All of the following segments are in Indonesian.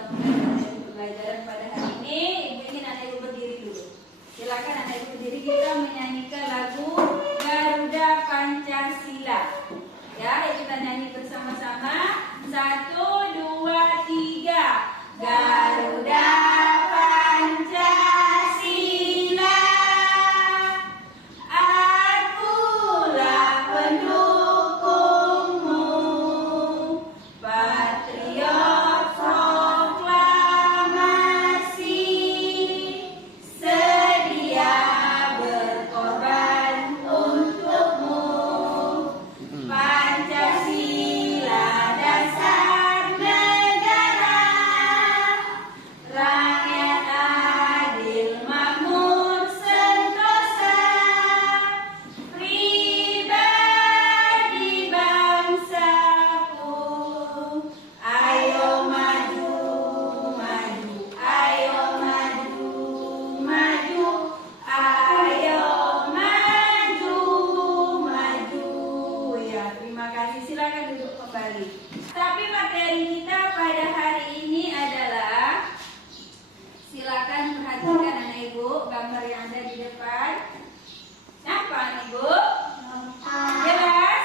kita mulai pelajaran pada hari ini. Ibu ingin anak ibu berdiri dulu. Silakan anak ibu berdiri, kita menyanyikan lagu Garuda Pancasila. Ya, kita nyanyi bersama-sama. 1, 2, 3. Garuda Pancasila, akulah pendukungmu, patriot proklamasi, sedia berkorban untukmu. Pancasila dasar negara, rakyat adil makmur sentosa, pribadi bangsaku. Ayo maju, maju, ayo maju, maju, ayo maju, maju. Ya, terima kasih. Silakan duduk kembali. Tapi materi kita pada hari ini adalah, silakan perhatikan anak ibu gambar yang ada di depan. Apa anak ibu? Jelas?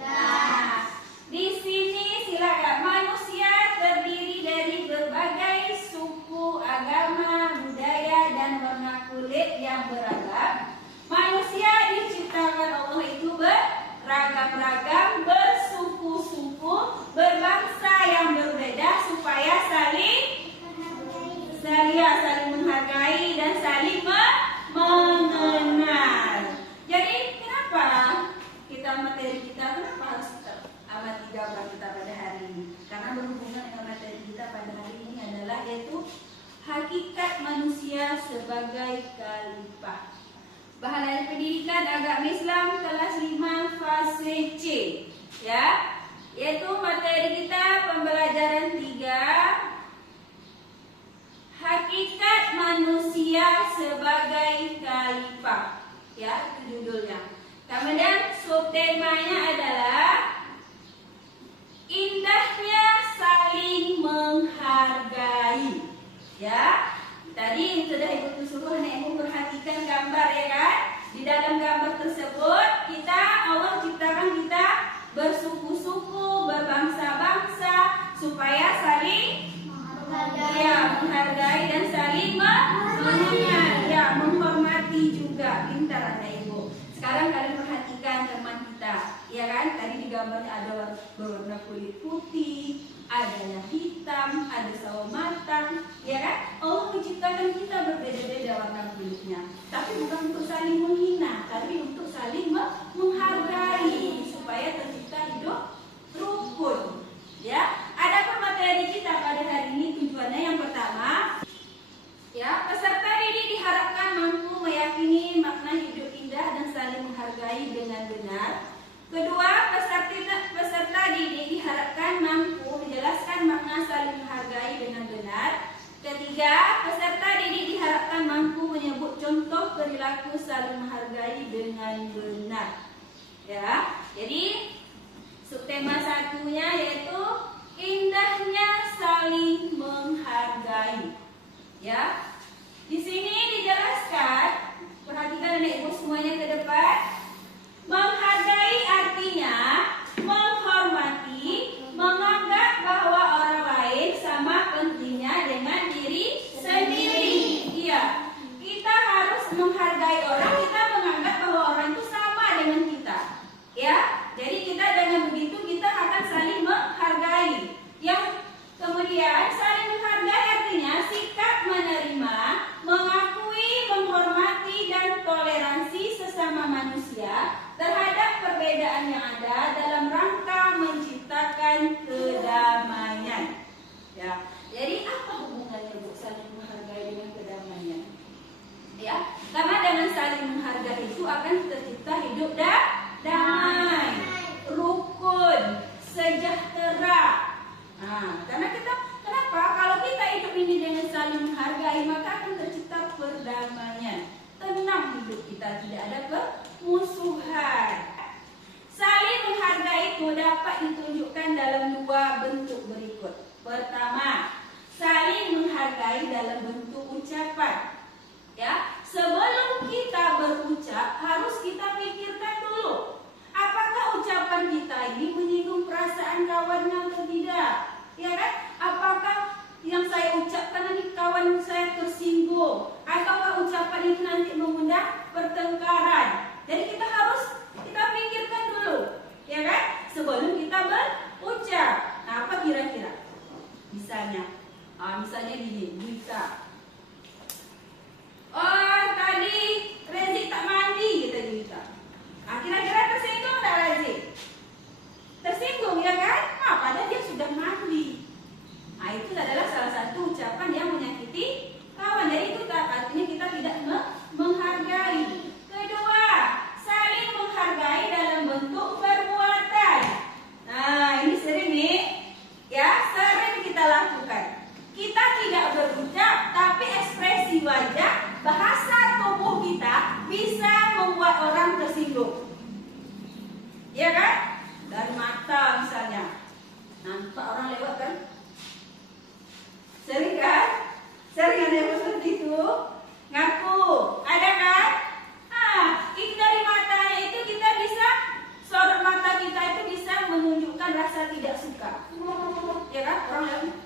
Nah, di sini silakan. Manusia terdiri dari berbagai suku, agama, budaya, dan warna kulit yang beragam. Manusia diciptakan Allah itu beragam-ragam, bersuku-suku, berbangsa yang berbeda supaya saling menghargai dan saling mengenal. Jadi kenapa materi kita harus amati gambar kita pada hari ini? Karena berhubungan dengan materi kita pada hari ini adalah yaitu hakikat manusia sebagai khalifah. Bahan dari pendidikan agama Islam kelas 5 fase C, ya, yaitu materi kita pembelajaran 3, hakikat manusia sebagai khalifah, ya, itu judulnya. Kemudian subtemanya adalah indahnya saling menghargai, ya. Tadi sudah ibu suruh anak ibu perhatikan gambar, ya kan? Di dalam gambar tersebut Allah ciptakan kita bersuku-suku, berbangsa-bangsa supaya saling menghargai dan saling mengenal, ya, menghormati juga. Pintar anak ibu. Sekarang kalian perhatikan teman kita, ya kan? Tadi di gambarnya ada berwarna kulit putih, ada yang hitam, ada sawo matang, ya kan? Allah menciptakan kita berbeda-beda warna kulitnya, tapi bukan untuk saling menghina, tapi untuk saling menghargai supaya tercipta hidup rukun. Ya, ada materi kita pada hari ini. Tujuannya yang pertama, ya, peserta didik diharapkan mampu meyakini makna hidup indah dan saling menghargai dengan benar. Kedua, peserta didik diharapkan mampu menjelaskan makna saling menghargai dengan benar. Ketiga, peserta didik diharapkan mampu menyebut contoh perilaku saling menghargai dengan benar. Ya, jadi subtema satunya yaitu indahnya saling menghargai. Ya, di sini dijelaskan. Perhatikan anak ibu semuanya ke depan. Menghargai artinya menghormati, menganggap bahwa orang lain sama pentingnya dengan diri sendiri. Iya, kita harus menghargai orang, kita menganggap bahwa orang itu sama dengan kita. Ya, jadi kita dengan begitu kita akan saling menghargai. Yang kemudian saling menghargai artinya sikap menerima, mengakui, menghormati dan toleransi sesama manusia terhadap perbedaan yang ada dalam rangka menciptakan kedamaian. Ya, jadi apa hubungannya Bu saling menghargai dengan kedamaian? Ya, karena dengan saling menghargai itu akan tercipta hidup damai, rukun, sejahtera. Nah, karena kenapa? Kalau kita hidup ini dengan saling menghargai, maka akan tercipta perdamaian. Tenang hidup kita, tidak ada kemusuhan. Saling menghargai itu dapat ditunjukkan dalam dua bentuk berikut. Pertama, saling menghargai dalam bentuk ucapan. Ya, sebelum kita berucap harus kita pikirkan dulu, apakah ucapan kita ini menyinggung perasaan kawannya atau tidak? Ya kan? Apakah yang saya ucapkan nanti kawan saya tersinggung, ataukah ucapan itu nanti mengundang pertengkaran? Jadi kita pikirkan dulu, ya kan? Sebelum kita berucap. Nah, apa kira-kira? Misalnya gini, Wika. Oh, tadi Rezik tak mandi, kita Wika. Kira-kira tersinggung tak Rezik? Tersinggung, ya kan? Padahal dia sudah mandi. Itu adalah salah satu ucapan yang menyakiti kawan. Jadi itu artinya kita tidak menghargai. Kedua, saling menghargai dalam bentuk perbuatan. Nah, ini sering nih, ya, sering kita lakukan. Kita tidak berucap, tapi ekspresi wajah, bahasa tubuh kita bisa membuat orang tersinggung. Ya kan? Dari mata misalnya, nampak orang lewat kan? Sering kan? Sering ada yang seperti itu? Ngaku, ada kan? Itu dari matanya itu kita bisa, sorot mata kita itu bisa menunjukkan rasa tidak suka. Ya kan? Orang lewat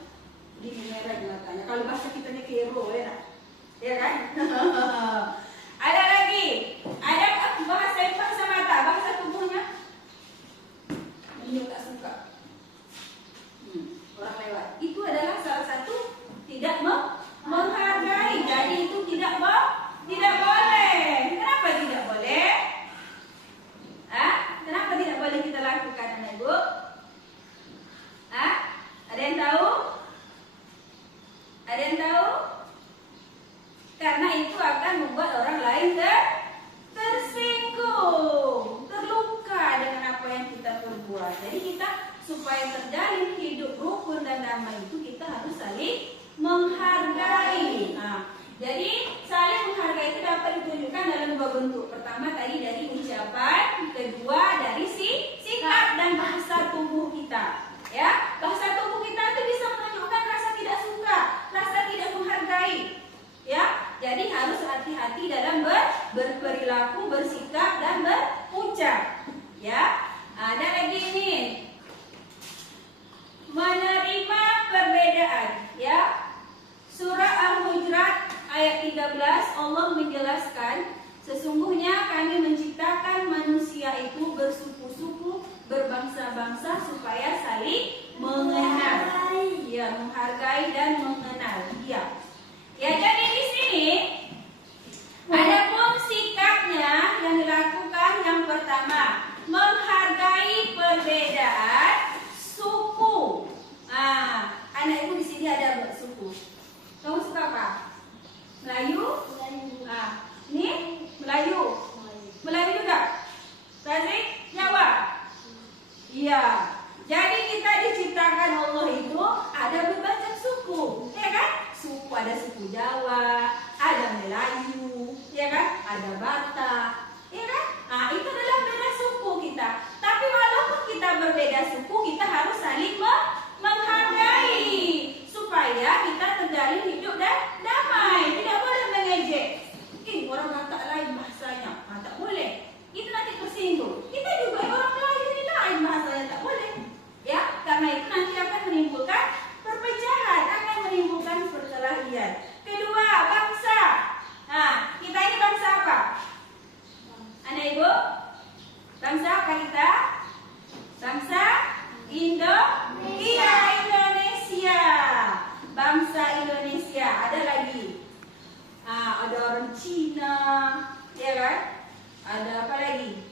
di merah matanya. Kalau bahasa kita nih kero, ya kan? Ada lagi, ada bahasa mata, bahasa tubuhnya menunjuk tak suka. Orang lewat. Itu adalah salah satu tidak menghargai. Jadi itu tidak boleh. Kenapa tidak boleh? Kenapa tidak boleh kita lakukan, anak ibu? Ada yang tahu? Ada yang tahu? Karena itu akan membuat orang lain tersinggung, terluka dengan apa yang kita perbuat. Jadi kita supaya terjalin hidup rukun dan damai itu kita harus saling menghargai. Jadi saling menghargai itu dapat ditunjukkan dalam dua bentuk. Pertama tadi dari ucapan, kedua dari sikap dan bahasa tubuh kita. Ya, bahasa tubuh kita itu bisa menunjukkan rasa tidak suka, rasa tidak menghargai. Ya, jadi harus hati-hati dalam berperilaku, bersikap dan berucap. Ya, ada lagi ini. Menerima perbedaan, ya. Surah Al-Hujurat ayat 13 Allah menjelaskan, sesungguhnya kami menciptakan manusia itu bersuku-suku, berbangsa-bangsa supaya saling mengenal, ya, menghargai dan mengenal. Ya, jadi di sini adapun sikapnya yang dilakukan yang pertama, menghargai perbedaan suku. Anak ibu di sini ada suku. Kamu suka apa? Melayu? Ini Melayu. Melayu juga. Tasik? Jawa. Iya. Jadi kita diciptakan Allah itu ada berbagai suku, ya kan? Suku, ada suku Jawa, ada Melayu, ya kan? Ada Batak, ya kan? Itu adalah beda suku kita. Tapi walaupun kita berbeda suku, kita harus saling menghargai supaya kita terjalin hidup dan damai. Tidak boleh mengejek. Orang Batak lain bahasanya, tak boleh. Itu nanti tersinggung. Kita juga orang Melayu ini lain bahasanya, tak boleh. Ya, karena itu nanti akan menimbulkan perpecahan, akan menimbulkan perkelahian. Kedua, bangsa. Kita ini bangsa apa? Anak ibu, bangsa apa kita? Bangsa Indonesia. Bangsa Indonesia. Ada lagi. Ada orang Cina, ya kan? Ada apa lagi?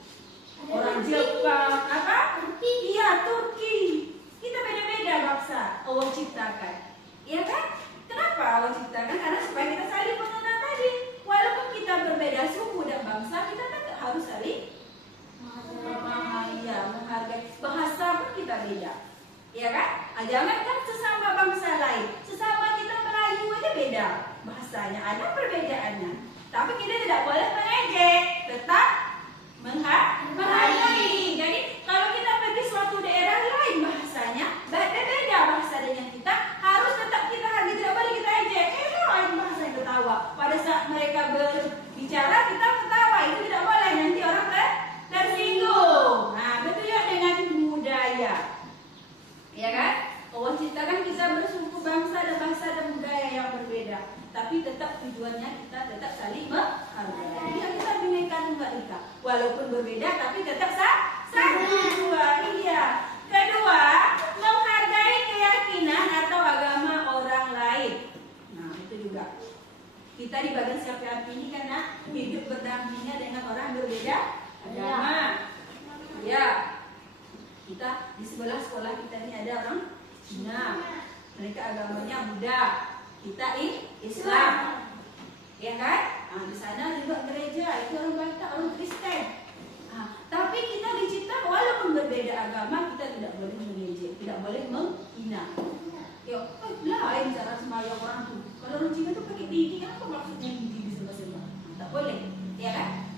Orang Jepang, apa? Iya, Turki. Kita beda-beda bangsa Allah ciptakan, ya kan? Kenapa Allah ciptakan? Karena supaya kita saling mengenal tadi. Walaupun kita berbeda suku dan bangsa, kita tetap harus saling menghargai. Bahasa pun kita beda, ya kan? Jangan kan sesama bangsa lain, sesama kita Melayu aja beda bahasanya, ada perbedaannya. Tapi kita tidak boleh mengejek, tetap menghargai. Jadi kalau kita pergi suatu daerah lain bahasanya, beda bahasa dengan kita, harus tetap kita hargai, tidak boleh kita ejek. tujuannya kita tetap saling menghargai. Iya, kita Bhinneka Tunggal Ika. Walaupun berbeda tapi tetap satu. Iya. Kedua, menghargai keyakinan atau agama orang lain. Nah, itu juga. Kita di bagian siap ini karena hidup berdampingan dengan orang berbeda agama. Ya. Kita di sebelah sekolah kita ini ada orang Cina. Mereka agamanya Buddha. Kita Islam. Ya kan? Nah, di sana juga gereja, itu orang Batak, orang Kristen. Tapi kita dicipta walaupun berbeda agama, kita tidak boleh mengejek, tidak boleh menghina. Ya, lain cara sembahyang orang tuh. Kalau orang Cina tuh pakai didi, apa maksudnya didi di sembah-sembah? Tak boleh, ya kan?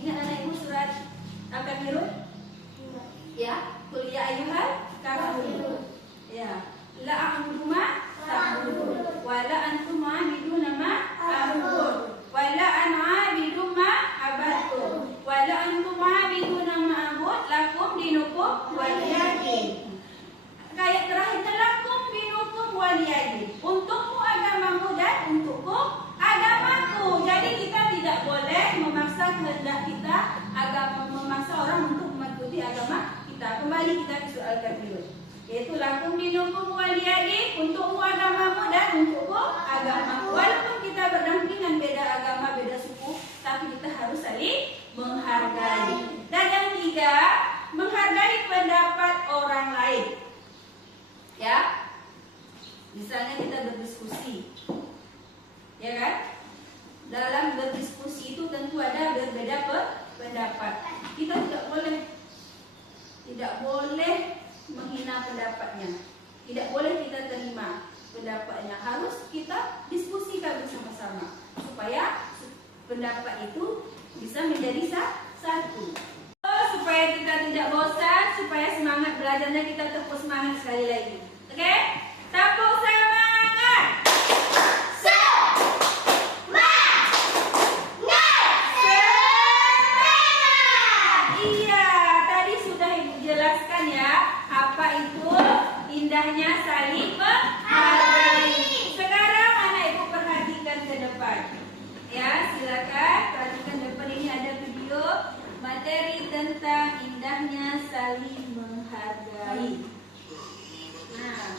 Ingat anak ibu surat Al-Kafirun? Ya, qul ya ayyuhal kafirun. Ya, la a'budu ma ta'budun wa la antum 'abiduna ma a'budu wa la ana 'abidu ma abattum wa la antum 'abiduna ma a'bud lakum dinukum waliyadin. Kayak terakhir, lakum dinukum waliyadin. Untukmu agamamu dan untukku agamaku. Jadi kita tidak boleh memaksa kehendak kita, agama memaksa orang untuk mengikuti agama kita. Kembali kita ke soal Al-Kafirun, yaitu lakum dinukum waliyadin, untukmu agamamu dan untukku agamaku. Walaupun kita berdampingan beda agama, beda suku, tapi kita harus saling menghargai. Dan yang ketiga, menghargai pendapat orang lain. Ya, misalnya kita berdiskusi, ya kan? Dalam berdiskusi itu tentu ada berbeda pendapat. Kita tidak boleh menghina pendapatnya, tidak boleh kita terima pendapatnya. Harus kita diskusikan bersama-sama supaya pendapat itu bisa menjadi satu. Supaya kita tidak bosan, supaya semangat belajarnya kita tepuk semangat sekali lagi. Oke? Tepuk semangat. Iya, tadi sudah Ibu jelaskan ya, apa itu indahnya saling menghargai. Sekarang anak Ibu perhatikan ke depan. Ya, silakan perhatikan depan, ini ada video materi tentang indahnya saling menghargai. Nah,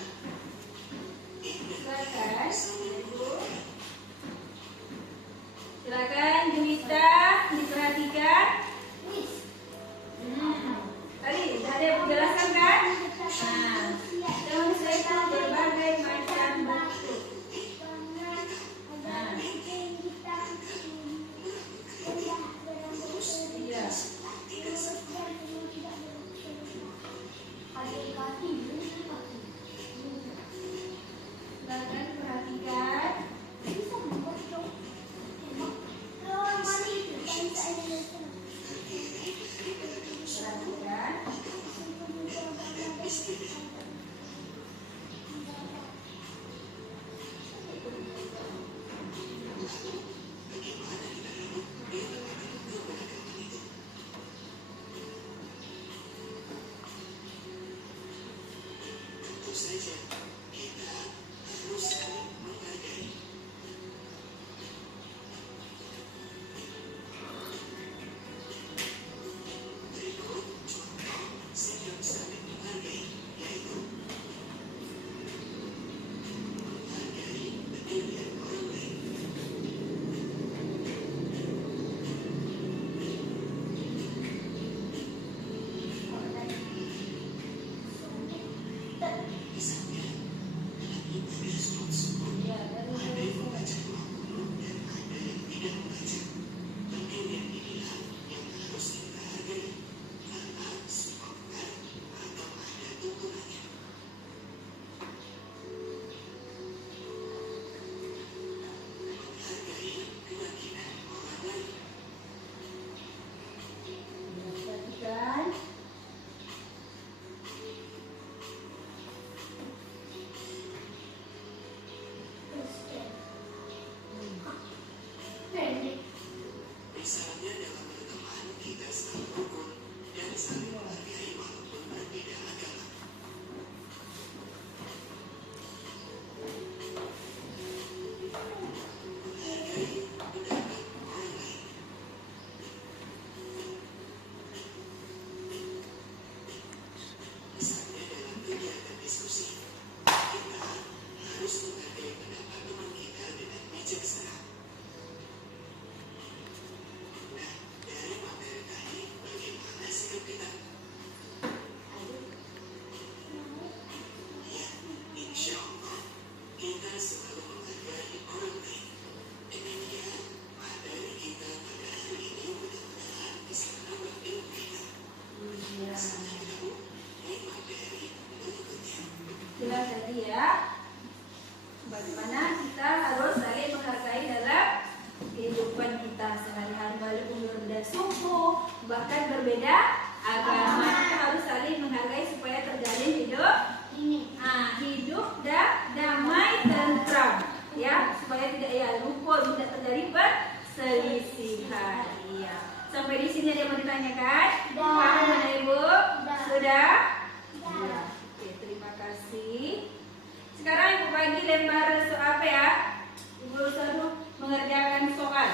Jelas tadi ya, bagaimana kita harus saling menghargai dalam kehidupan kita sehari-hari, walaupun berbeda suku, bahkan berbeda agama, kita harus saling menghargai supaya terjalin hidup hidup damai tentram, ya, supaya tidak lupa, tidak terjadi perselisihan. Ya. Sampai di sini ada yang mau ditanyakan? Paham Mana Ibu? Sudah? Ya. Oke, terima kasih. Sekarang Ibu bagi lembar soal apa ya? Ibu suruh mengerjakan soal.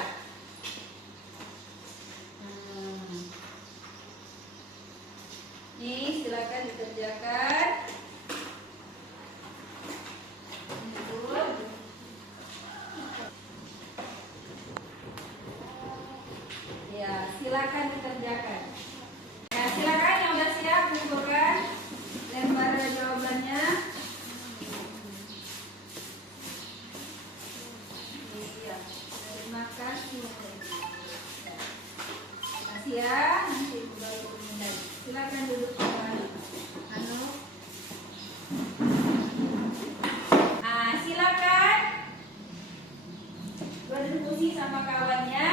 Nih, silakan dikerjakan. Ya, silakan dikerjakan. Ya, silakan yang sudah siap bukukan lembar jawabannya. Iya, terima kasih. Terima kasih ya. Nanti Ibu baru mulai. Silakan duduk kembali. Silakan berdiskusi sama kawannya.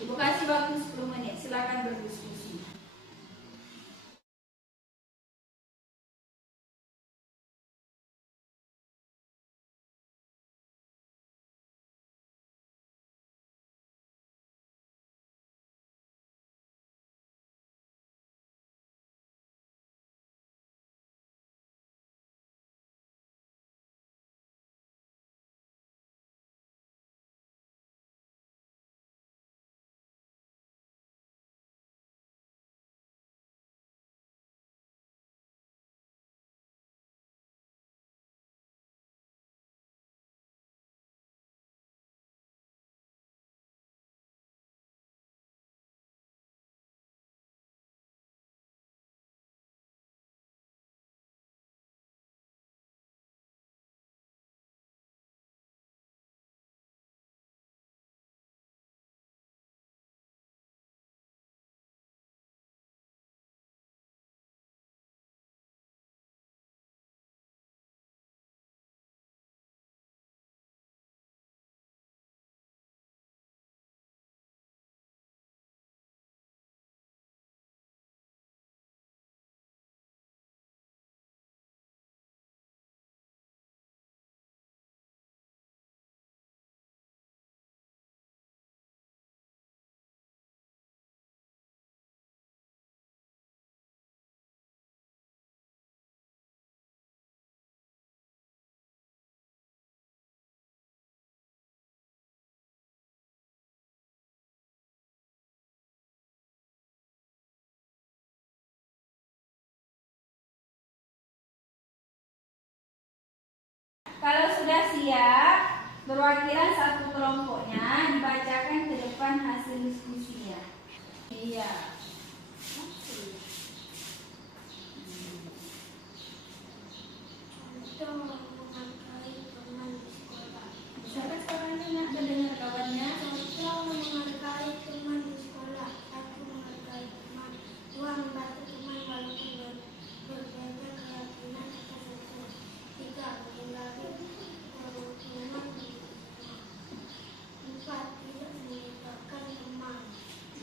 Ibu kasih waktu 10 menit. Silakan berdiskusi. Kalau sudah siap, perwakilan satu kelompoknya dibacakan ke depan hasil diskusinya. Iya. Misalkan sekarang nak mendengar kawannya. Menghargai teman di sekolah. Satu, menghargai teman. Dua, membantu teman walaupun berbeda keyakinan atau suku. Tiga, menghindari kerumunan. Empat, tidak menyebabkan teman.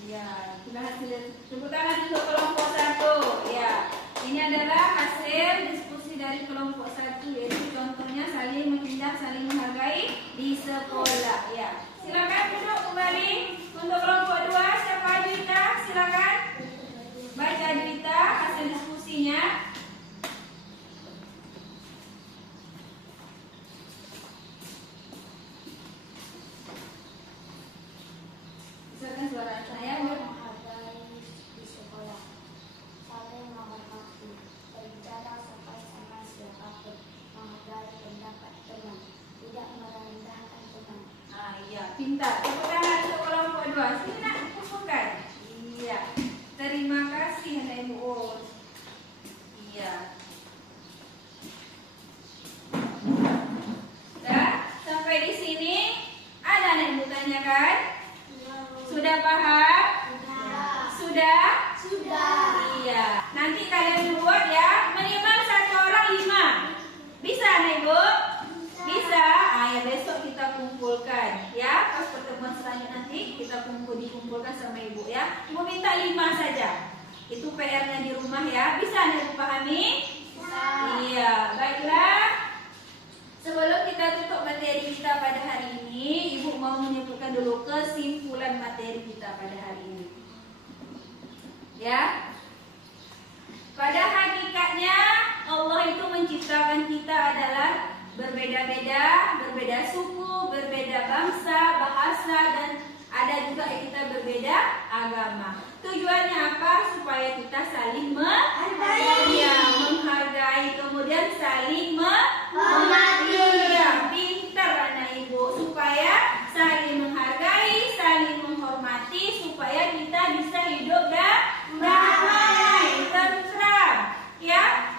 Ya, sudah hasil. Tepuk tangan untuk kelompok satu. Ya, ini adalah hasil diskusi dari kelompok satu, yaitu contohnya saling menghindar, saling menghargai di sekolah. Ya, silakan duduk kembali. Untuk kelompok dua, siapa Juwita? Silakan baca Juwita hasil diskusinya. Silakan suara saya. Menghargai di sekolah. Saling menghormati. Berbicara sampai sama siapapun. Menghargai pendapat teman, tidak merendahkan teman. Ah, iya, pintar. Tepuk tangan untuk kelompok 2. Sini nak, kumpulkan. Iya. Terima kasih anak ibu. Oh. Iya. Dah, sampai di sini ada anak ibu tanyakan? Sudah paham? Sudah? Sudah. Iya. Nanti kalian buat ya, minimal 1 orang 5. Bisa anak ibu? Bisa. Ah, ya besok kita kumpulkan ya. Pas pertemuan selanjutnya nanti kita dikumpulkan sama ibu ya. Ibu minta 5 saja. Itu PR-nya di rumah ya. Bisa anak ibu pahami? Bisa. Iya. Baiklah. Sebelum kita tutup materi kita pada hari ini, ibu mau menyebutkan dulu kesimpulan materi kita pada hari ini. Ya. Pada hakikatnya Allah itu menciptakan kita adalah berbeda-beda, berbeda suku, berbeda bangsa, bahasa, dan ada juga kita berbeda agama. Tujuannya apa? Supaya kita saling menghargai, kemudian saling menghormati. Ya, pintar anak ibu, supaya saling menghargai, saling menghormati, supaya kita bisa hidup damai, tentram. Ya.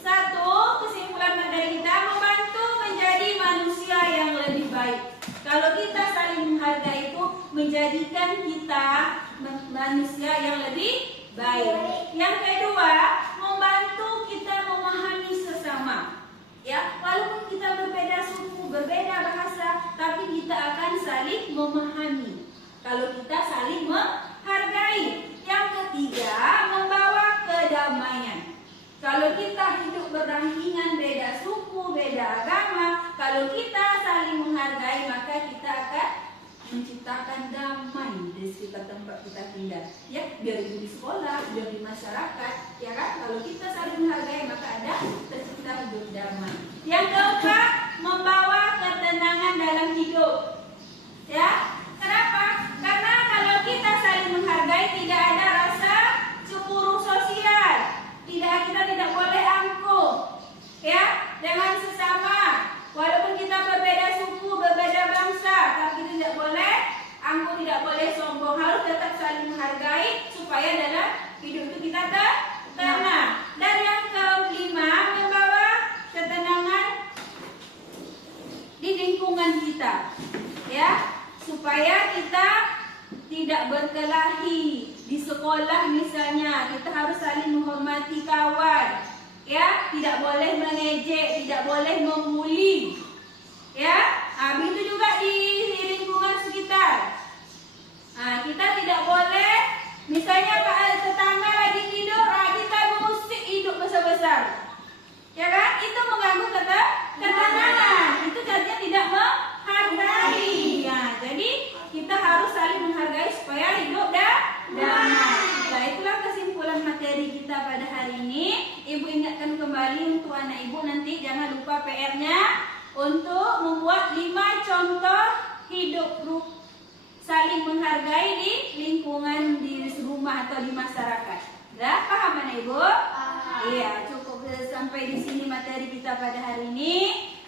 Satu, kesimpulan materi kita membantu menjadi manusia yang lebih baik. Kalau kita saling menghargai itu menjadikan kita manusia yang lebih baik. Yang kedua, membantu kita memahami sesama. Ya, walaupun kita berbeda suku, berbeda bahasa, tapi kita akan saling memahami. Kalau kita saling menghargai. Yang ketiga, membawa kedamaian. Kalau kita hidup berdampingan, beda suku, beda agama, kalau kita saling menghargai, maka kita akan menciptakan damai di sekitar tempat kita tinggal. Ya, biar itu di sekolah, biar di masyarakat, ya kan? Kalau kita saling menghargai, maka ada tercipta hidup damai. Yang keempat, membawa ketenangan dalam hidup. Ya, kenapa? Karena kalau kita saling menghargai, tidak ada rasa cemburu sosial. Kita tidak boleh angkuh ya dengan sesama. Walaupun kita berbeda suku, berbeda bangsa, tapi tidak boleh angkuh, tidak boleh sombong. Harus tetap saling menghargai supaya dalam hidup itu kita tenang. Dan yang kelima, membawa ketenangan di lingkungan kita. Ya, supaya kita tidak berkelahi. Di sekolah misalnya, kita harus saling menghormati kawan. Ya, tidak boleh mengejek, tidak boleh membuli. Ya, begitu juga di lingkungan sekitar. Kita tidak boleh, misalnya tetangga lagi tidur, kita mengusik hidup besar-besar. Ya kan? Itu mengganggu ketenangan. Itu artinya tidak menghargai. Ya, jadi kita harus saling menghargai supaya hidup damai. Nah, itulah kesimpulan materi kita pada hari ini. Ibu ingatkan kembali untuk anak ibu, nanti jangan lupa PR-nya untuk membuat 5 contoh hidup saling menghargai di lingkungan di rumah atau di masyarakat. Dah paham anak ibu? Iya, cukup sampai di sini materi kita pada hari ini.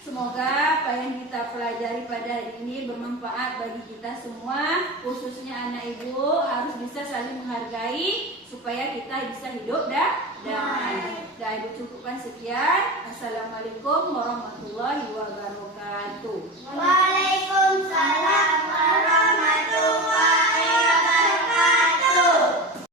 Semoga apa yang kita pelajari pada hari ini bermanfaat bagi kita semua, khususnya anak ibu harus bisa saling menghargai supaya kita bisa hidup damai. Dah ibu cukupkan sekian. Assalamualaikum warahmatullahi wabarakatuh.